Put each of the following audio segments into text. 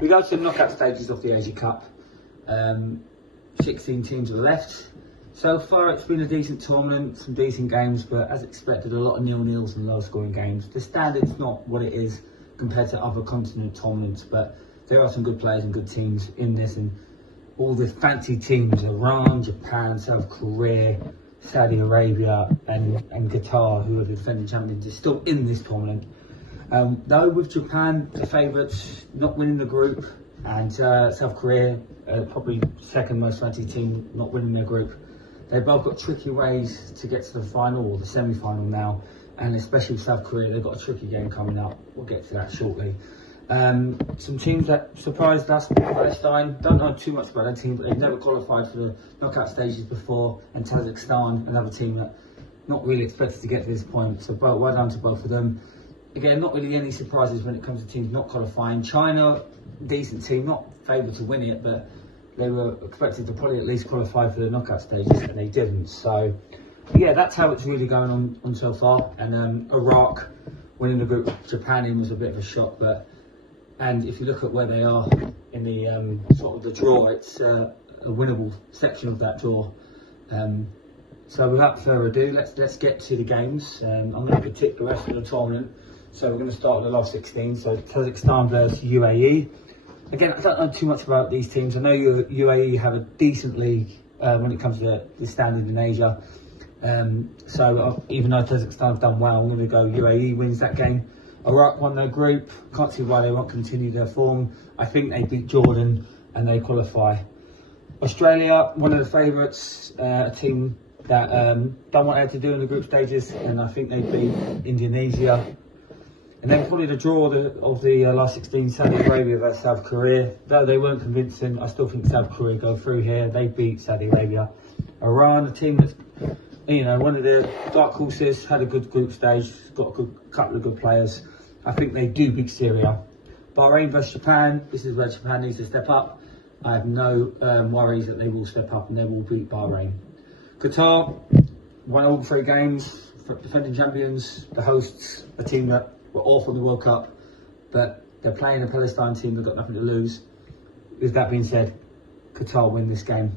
We go to the knockout stages of the Asia Cup. 16 teams are left. So far it's been a decent tournament, some decent games, but as expected, a lot of nil-nils and low-scoring games. The standard's not what it is compared to other continent tournaments, but there are some good players and good teams in this, and all the fancy teams, Iran, Japan, South Korea, Saudi Arabia and Qatar, who are the defending champions, are still in this tournament. Though with Japan, the favourites, not winning the group, and South Korea, probably second most fancy team, not winning their group. They've both got tricky ways to get to the final or the semi-final now, and especially with South Korea, they've got a tricky game coming up. We'll get to that shortly. Some teams that surprised us, Palestine, don't know too much about that team, but they've never qualified for the knockout stages before, and Kazakhstan, another team that not really expected to get to this point, so well done to both of them. Again, not really any surprises when it comes to teams not qualifying. China, decent team, not favoured to win it, but they were expected to probably at least qualify for the knockout stages, and they didn't. So, yeah, that's how it's really going on so far. And Iraq winning the group, Japan in was a bit of a shock, and if you look at where they are in the sort of the draw, it's a winnable section of that draw. So without further ado, let's get to the games. I'm going to predict the rest of the tournament. So we're going to start with the last 16. So Kazakhstan versus UAE. Again, I don't know too much about these teams. I know UAE have a decent league when it comes to the standard in Asia. So even though Kazakhstan have done well, I'm going to go UAE wins that game. Iraq won their group. Can't see why they won't continue their form. I think they beat Jordan and they qualify. Australia, one of the favourites, a team that done what they had to do in the group stages, and I think they beat Indonesia. And then probably the draw of the last 16, Saudi Arabia versus South Korea. Though they weren't convincing, I still think South Korea go through here. They beat Saudi Arabia. Iran, a team that's, one of the dark horses, had a good group stage, got a couple of good players. I think they do beat Syria. Bahrain versus Japan. This is where Japan needs to step up. I have no worries that they will step up and they will beat Bahrain. Qatar won all 3 games, defending champions, the hosts, a team that were awful in the World Cup, but they're playing a Palestine team that got nothing to lose. With that being said, Qatar win this game.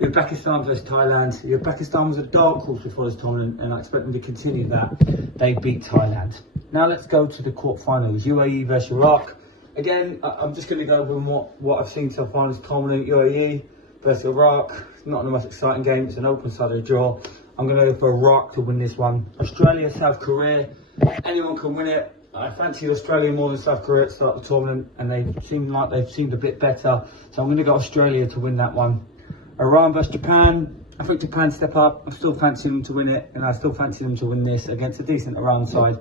Uzbekistan versus Thailand. Uzbekistan was a dark horse before this tournament, and I expect them to continue that. They beat Thailand. Now let's go to the quarterfinals. UAE versus Iraq. Again, I'm just going to go over what I've seen so far in this tournament. UAE versus Iraq. Not the most exciting game. It's an open-sided draw. I'm going to go for Iraq to win this one. Australia, South Korea. Anyone can win it. I fancied Australia more than South Korea at the start of the tournament, and they've seemed a bit better. So I'm going to go Australia to win that one. Iran versus Japan. I think Japan step up. I still fancy them to win it, and I still fancy them to win this against a decent Iran side.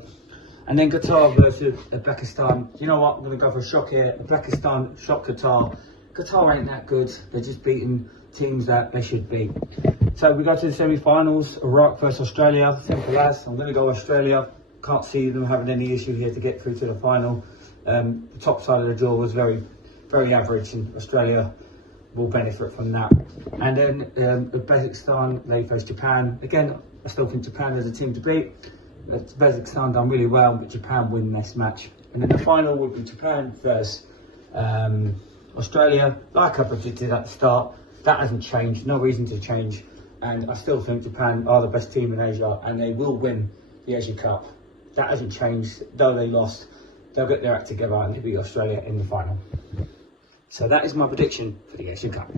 And then Qatar versus Uzbekistan. You know what? I'm going to go for a shock here. Uzbekistan shock Qatar. Qatar ain't that good. They're just beating teams that they should beat. So we go to the semi-finals. Iraq versus Australia. Simple as. I'm going to go Australia. Can't see them having any issue here to get through to the final. The top side of the draw was very, very average, and Australia will benefit from that. And then Uzbekistan, they face Japan. Again, I still think Japan is a team to beat. Uzbekistan done really well, but Japan win this match. And then the final would be Japan versus Australia. Like I predicted at the start, that hasn't changed. No reason to change. And I still think Japan are the best team in Asia, and they will win the Asia Cup. That hasn't changed. Though they lost, they'll get their act together and they'll beat Australia in the final. So that is my prediction for the Asia Cup.